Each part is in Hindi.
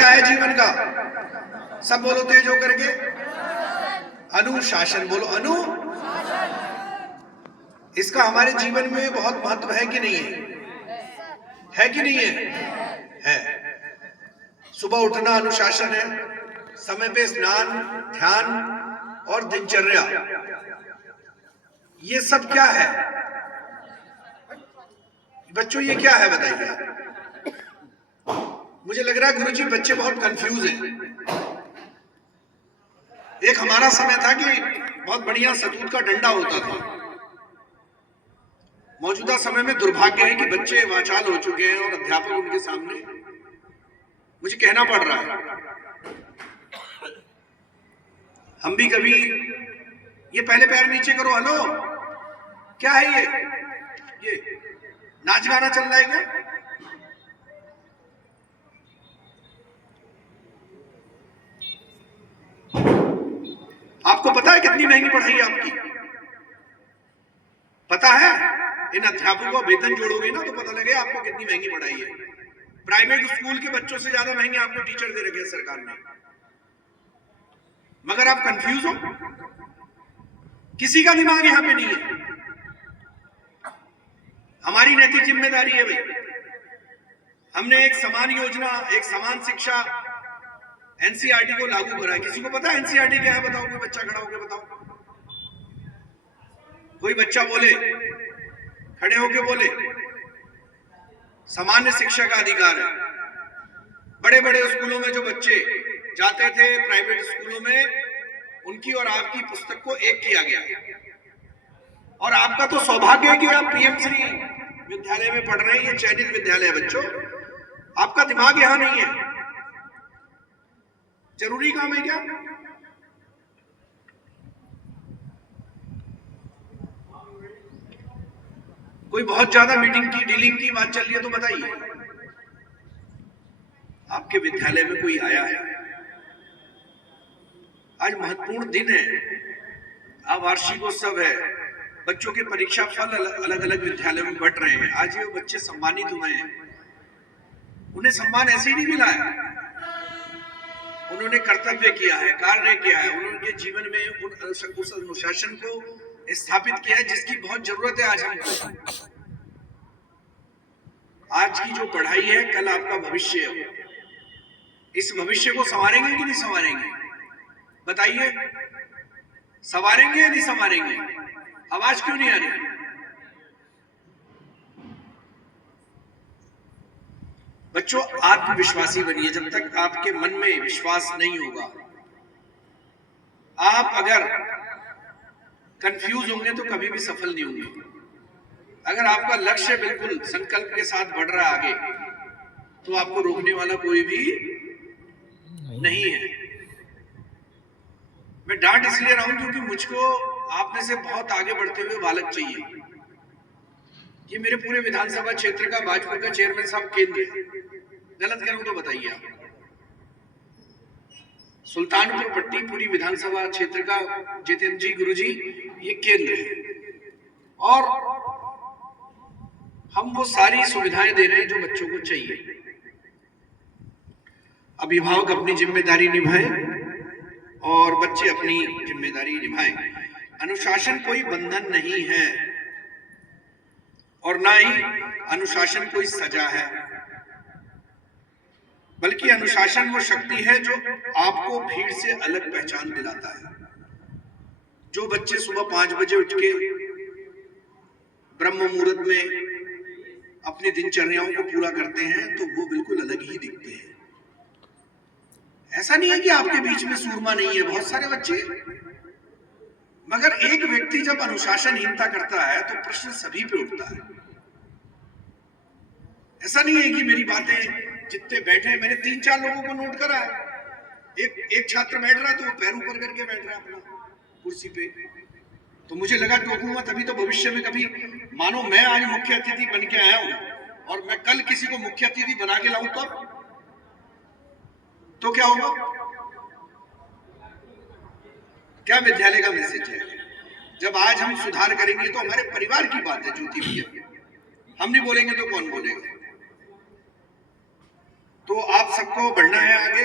क्या है जीवन का? सब बोलो तेज होकर के। अनुशासन बोलो। इसका हमारे जीवन में बहुत महत्व है कि नहीं है? है कि नहीं है? सुबह उठना अनुशासन है, समय पे स्नान, ध्यान और दिनचर्या, ये सब क्या है बच्चों? ये क्या है बताइए? मुझे लग रहा है गुरुजी बच्चे बहुत कंफ्यूज हैं। एक हमारा समय था कि बहुत बढ़िया सतूत का डंडा होता था। मौजूदा समय में दुर्भाग्य है कि बच्चे वाचाल हो चुके हैं और अध्यापक उनके सामने मुझे कहना पड़ रहा है। हम भी कभी ये पहले पैर नीचे करो, हेलो क्या है ये नाच गाना चल रहा है क्या? आपको पता है कितनी महंगी पढ़ाई है आपकी? पता है? इन अध्यापकों का वेतन जोड़ोगे ना तो पता लगे आपको कितनी महंगी पढ़ाई है। प्राइवेट स्कूल के बच्चों से ज्यादा महंगे आपको टीचर दे रखे हैं सरकार ने, मगर आप कंफ्यूज हो। किसी का दिमाग यहां पे नहीं है। हमारी नैतिक जिम्मेदारी है भाई। हमने एक समान योजना, एक समान शिक्षा एनसीईआरटी को लागू करा है। किसी को पता है एनसीईआरटी क्या है? बताओ, कोई बच्चा खड़ा होकर बताओ। कोई बच्चा बोले, खड़े होके बोले। सामान्य शिक्षा का अधिकार है। बड़े बड़े स्कूलों में जो बच्चे जाते थे, प्राइवेट स्कूलों में, उनकी और आपकी पुस्तक को एक किया गया। और आपका तो सौभाग्य है कि आप पीएम श्री विद्यालय में पढ़ रहे हैं। ये चयनित विद्यालय है बच्चों, आपका दिमाग यहां नहीं है। जरूरी काम है क्या? कोई बहुत ज्यादा मीटिंग की, डीलिंग की बात चल रही है तो बताइए। आपके विद्यालय में कोई आया है? आज महत्वपूर्ण दिन है, आज वार्षिकोत्सव है, बच्चों के परीक्षा फल अलग अलग विद्यालयों में बंट रहे हैं। आज ये बच्चे सम्मानित हुए हैं। उन्हें सम्मान ऐसे ही नहीं मिला है, उन्होंने कर्तव्य किया है, कार्य किया है, उन्होंने जीवन में उस अनुशासन को स्थापित किया है जिसकी बहुत जरूरत है आज हमको। आज की जो पढ़ाई है कल आपका भविष्य है। इस भविष्य को संवारेंगे कि नहीं संवारेंगे? बताइए, संवारेंगे या नहीं संवारेंगे? आवाज क्यों नहीं आ रही? बच्चों, आत्मविश्वासी बनिए। जब तक आपके मन में विश्वास नहीं होगा, आप अगर कंफ्यूज होंगे तो कभी भी सफल नहीं होंगे। अगर आपका लक्ष्य बिल्कुल संकल्प के साथ बढ़ रहा है आगे, तो आपको रोकने वाला कोई भी नहीं है। मैं डांट इसलिए रहा हूं क्योंकि मुझको आप में से बहुत आगे बढ़ते हुए बालक चाहिए। ये मेरे पूरे विधानसभा क्षेत्र का भाजपा का चेयरमैन साहब केंद्र है। गलत करूं तो बताइए आप। सुल्तानपुर पट्टी पूरी विधानसभा क्षेत्र का जितेंद्र जी, गुरुजी, ये केंद्र है। और हम वो सारी सुविधाएं दे रहे हैं जो बच्चों को चाहिए। अभिभावक अपनी जिम्मेदारी निभाएं और बच्चे अपनी जिम्मेदारी निभाएं। अनुशासन कोई बंधन नहीं है और ना ही अनुशासन कोई सजा है, बल्कि अनुशासन वो शक्ति है जो आपको भीड़ से अलग पहचान दिलाता है। जो बच्चे सुबह 5 बजे उठ के ब्रह्म मुहूर्त में अपनी दिनचर्याओं को पूरा करते हैं तो वो बिल्कुल अलग ही दिखते हैं। ऐसा नहीं है कि आपके बीच में सूरमा नहीं है, बहुत सारे बच्चे। मगर एक व्यक्ति जब अनुशासनहीनता करता है तो प्रश्न सभी पे उठता है। ऐसा नहीं है कि मेरी बातें जितने बैठे, मैंने 3-4 लोगों को नोट करा है। एक छात्र बैठ रहा है तो वो पैर ऊपर करके बैठ रहा है अपना कुर्सी पे, तो मुझे लगा टोकूंगा तभी तो भविष्य में कभी, मानो मैं आज मुख्य अतिथि बन के आया हूं और मैं कल किसी को मुख्य अतिथि बना के लाऊं तो क्या होगा? क्या विद्यालय का मैसेज है? जब आज हम सुधार करेंगे तो हमारे परिवार की बात है, ज्योति भैया। हम नहीं बोलेंगे तो कौन बोलेगा? तो आप सबको बढ़ना है आगे।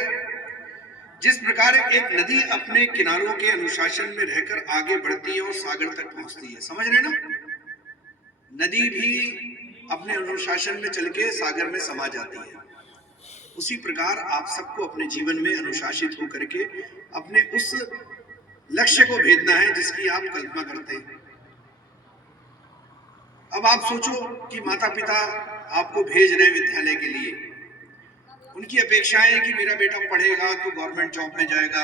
जिस प्रकार एक नदी अपने किनारों के अनुशासन में रहकर आगे बढ़ती है और सागर तक पहुंचती है, समझ रहे ना? नदी भी अपने अनुशासन में चल के सागर में समा जाती है। उसी प्रकार आप सबको अपने जीवन में अनुशासित होकर के अपने उस लक्ष्य को भेजना है जिसकी आप कल्पना करते हैं। अब आप सोचो कि माता पिता आपको भेज रहे हैं विद्यालय के लिए, उनकी अपेक्षाएं कि मेरा बेटा पढ़ेगा तो गवर्नमेंट जॉब में जाएगा,